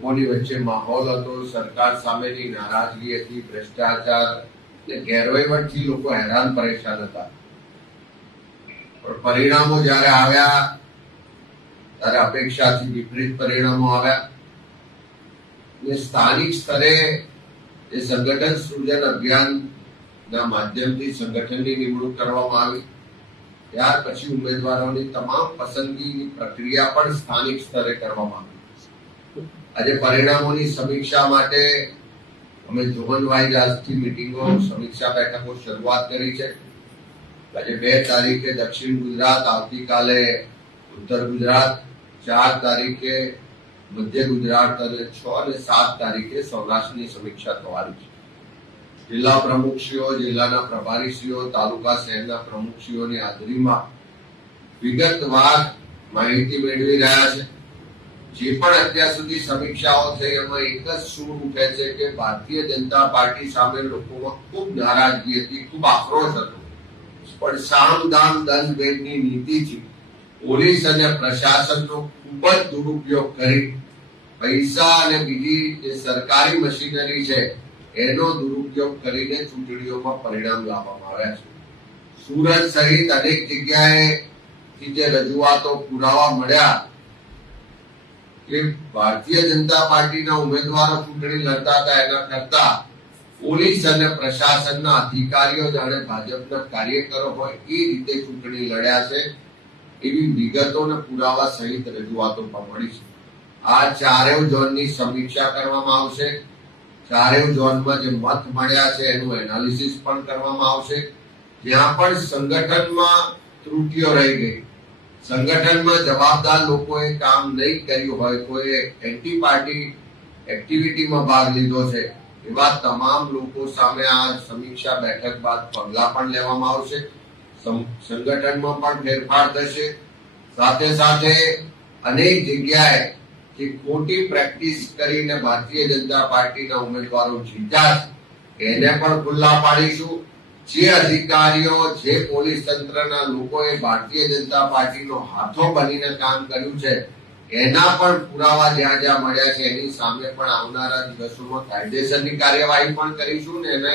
લોકોની વચ્ચે માહોલ હતો, સરકાર સામેની નારાજગી હતી, ભ્રષ્ટાચાર અને ગેરવહીવટથી લોકો હેરાન પરેશાન હતા. પણ પરિણામો જ્યારે આવ્યા ત્યારે અપેક્ષાથી વિપરીત પરિણામો આવ્યા. સ્થાનિક સ્તરે એ સંગઠન સૃજન અભિયાનના માધ્યમથી સંગઠનની નિમણૂક કરવામાં આવી. ત્યાર પછી ઉમેદવારોની તમામ પસંદગીની પ્રક્રિયા પણ સ્થાનિક સ્તરે કરવામાં આવી. આજે પરિણામોની સમીક્ષા માટે અમે ઝોન વાઇઝ આજથી મિટિંગો, સમીક્ષા બેઠકો શરૂઆત કરી છે. આજે 2 તારીખે દક્ષિણ ગુજરાત, આવતીકાલે ઉત્તર ગુજરાત, 4 તારીખે મધ્ય ગુજરાત અને 6 અને 7 તારીખે સૌરાષ્ટ્રની સમીક્ષા થવાની છે. જિલ્લા પ્રમુખશ્રીઓ, જિલ્લાના પ્રભારીશ્રીઓ, તાલુકા શહેરના પ્રમુખશ્રીઓની હાજરીમાં વિગતવાર માહિતી મેળવી રહ્યા છે. જે પણ અત્યાર સુધી સમીક્ષાઓ થઈ એમાં એક જ સૂર ઉઠે છે કે ભારતીય જનતા પાર્ટી સામે લોકોમાં ખૂબ નારાજગી હતી, ખૂબ આક્રોશ હતો. પણ સામ દામ દંડ ભેદની નીતિથી પોલીસ અને પ્રશાસનનો ખૂબ જ દુરુપયોગ કરી પૈસા અને બીજી જે સરકારી મશીનરી છે એનો દુરુપયોગ કરીને ચૂંટણીઓમાં પરિણામ લાવવામાં આવ્યા છે. સુરત સહિત અનેક જગ્યાએથી જે રજૂઆતો, પુરાવા મળ્યા કે ભારતીય જનતા પાર્ટીના ઉમેદવારો ચૂંટણી લડતા હતા એના કરતા પોલીસ અને પ્રશાસનના અધિકારીઓ જાણે ભાજપના કાર્યકરો હોય એ રીતે ચૂંટણી લડ્યા છે એવી વિગતો અને પુરાવા સહિત રજૂઆતો પણ મળી છે. આ 4 ઝોનની સમીક્ષા કરવામાં આવશે. 4 ઝોનમાં જે મત મળ્યા છે એનું એનાલિસિસ પણ કરવામાં આવશે. જ્યાં પણ સંગઠનમાં ત્રુટિઓ રહી ગઈ, સંગઠનમાં જવાબદાર લોકોએ કામ નહીં કર્યું હોય, કોઈ એન્ટી પાર્ટી એક્ટિવિટીમાં ભાગ લીધો છે, એવા તમામ લોકો સામે આ સમીક્ષા બેઠક બાદ પગલાં પણ લેવામાં આવશે. સંગઠનમાં પણ ફેરફાર થશે. સાથે સાથે અનેક જગ્યાએ જે ખોટી પ્રેક્ટિસ કરીને ભારતીય જનતા પાર્ટીના ઉમેદવારો જીત્યા છે એને પણ ખુલ્લા પાડીશું. જે અધિકારીઓ, જે પોલીસ તંત્રના લોકોએ ભારતીય જનતા પાર્ટીનો હાથો બનીને કામ કર્યું છે એના પણ પુરાવા જ્યાં જ્યાં મળ્યા છે એની સામે પણ આવનારા દિવસોમાં કાયદેસરની કાર્યવાહી પણ કરીશું ને એને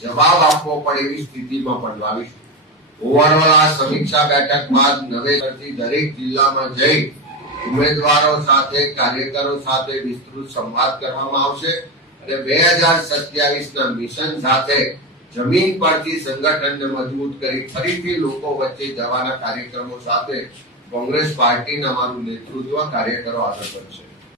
જવાબ આપવો પડે એવી સ્થિતિમાં પણ લાવીશું. ઓવરઓલ આ સમીક્ષા બેઠક બાદ નવેસરથી દરેક જિલ્લામાં જઈ ઉમેદવારો સાથે, કાર્યકરો સાથે વિસ્તૃત સંવાદ કરવામાં આવશે અને 2027ના મિશન સાથે જમીન પરથી સંગઠનને મજબૂત કરી ફરીથી લોકો વચ્ચે જવાના કાર્યક્રમો સાથે કોંગ્રેસ પાર્ટીના અમારું નેતૃત્વ, કાર્યકરો આગળ વધશે.